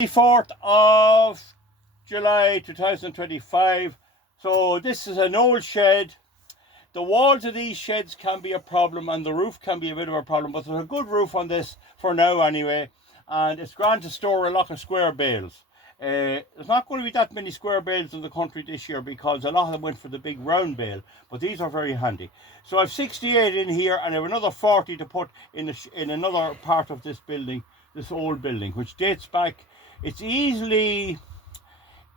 24th of July 2025. So this is an old shed. The walls of these sheds can be a problem and the roof can be a bit of a problem, but there's a good roof on this for now anyway, and it's grand to store a lot of square bales. There's not going to be that many square bales in the country this year because a lot of them went for the big round bale, but these are very handy. So I've 68 in here and I have another 40 to put in another part of this building, this old building, which dates back, it's easily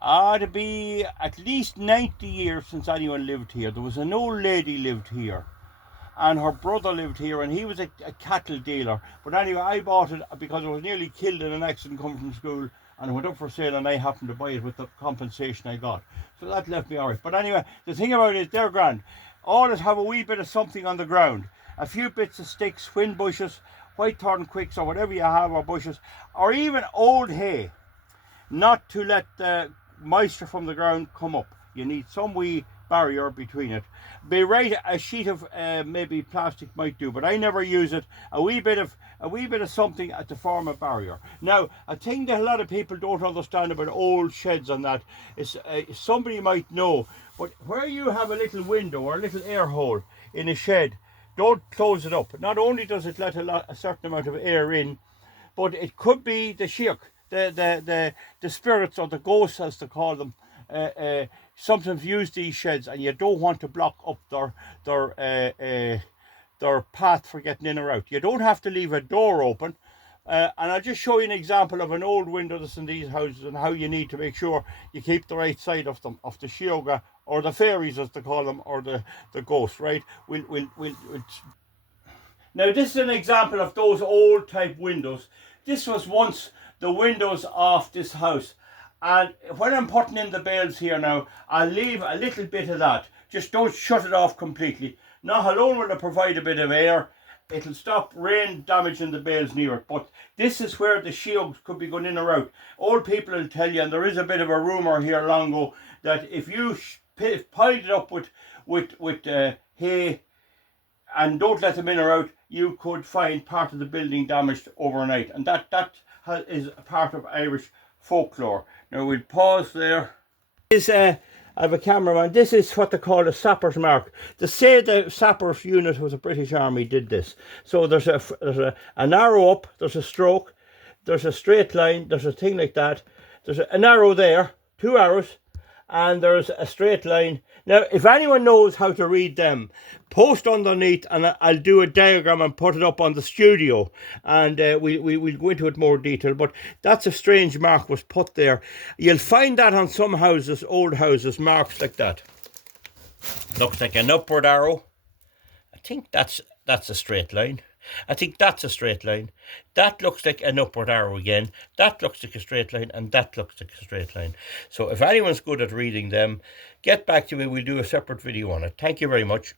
to be at least 90 years since anyone lived here. There was an old lady lived here and her brother lived here, and he was a cattle dealer. But anyway, I bought it because I was nearly killed in an accident coming from school, and it went up for sale and I happened to buy it with the compensation I got. So that left me alright. But anyway, the thing about it is they're grand. Always have a wee bit of something on the ground. A few bits of sticks, whin bushes, white thorn quicks or whatever you have, or bushes, or even old hay. Not to let the moisture from the ground come up. You need some wee barrier between it. Be right, a sheet of maybe plastic might do, but I never use it. A wee bit of something to form a barrier. Now, a thing that a lot of people don't understand about old sheds and that is somebody might know, but where you have a little window or a little air hole in a shed, don't close it up. Not only does it let a certain amount of air in, but it could be the sheeoge, the spirits or the ghosts as they call them, sometimes use these sheds, and you don't want to block up their path for getting in or out. You don't have to leave a door open, and I'll just show you an example of an old window that's in these houses and how you need to make sure you keep the right side of them, of the sheeoge or the fairies as they call them, or the ghosts, right? Now this is an example of those old type windows. This was once the windows of this house, and when I'm putting in the bales here now, I'll leave a little bit of that. Just don't shut it off completely. Not alone will it provide a bit of air, it'll stop rain damaging the bales near it, but this is where the sheeoge could be going in or out. Old people will tell you, and there is a bit of a rumour here long ago, that if you piled it up with hay and don't let them in or out, you could find part of the building damaged overnight, and that is a part of Irish folklore. Now we'll pause there. I have a cameraman. This is what they call a sapper's mark. They say the sapper's unit was a British Army did this. So there's an arrow up, there's a stroke, there's a straight line, there's a thing like that. There's an arrow there, 2 arrows, and there's a straight line. Now, if anyone knows how to read them, post underneath and I'll do a diagram and put it up on the studio, and we'll go into it more detail, but that's a strange mark was put there. You'll find that on some houses, old houses, marks like that. Looks like an upward arrow. I think that's a straight line. I think that's a straight line. That looks like an upward arrow again. That looks like a straight line, and that looks like a straight line. So if anyone's good at reading them, get back to me. We'll do a separate video on it. Thank you very much.